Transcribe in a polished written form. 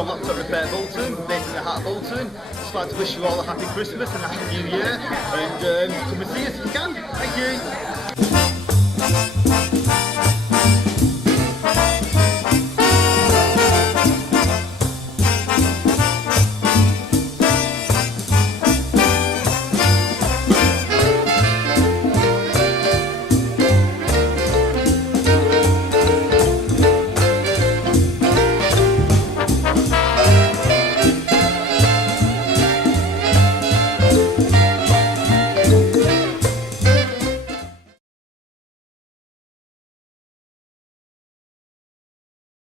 from Laptop Repair Bolton, based in the heart of Bolton. Just like to wish you all a happy Christmas and a happy New Year, and come and see us if you can. Thank you.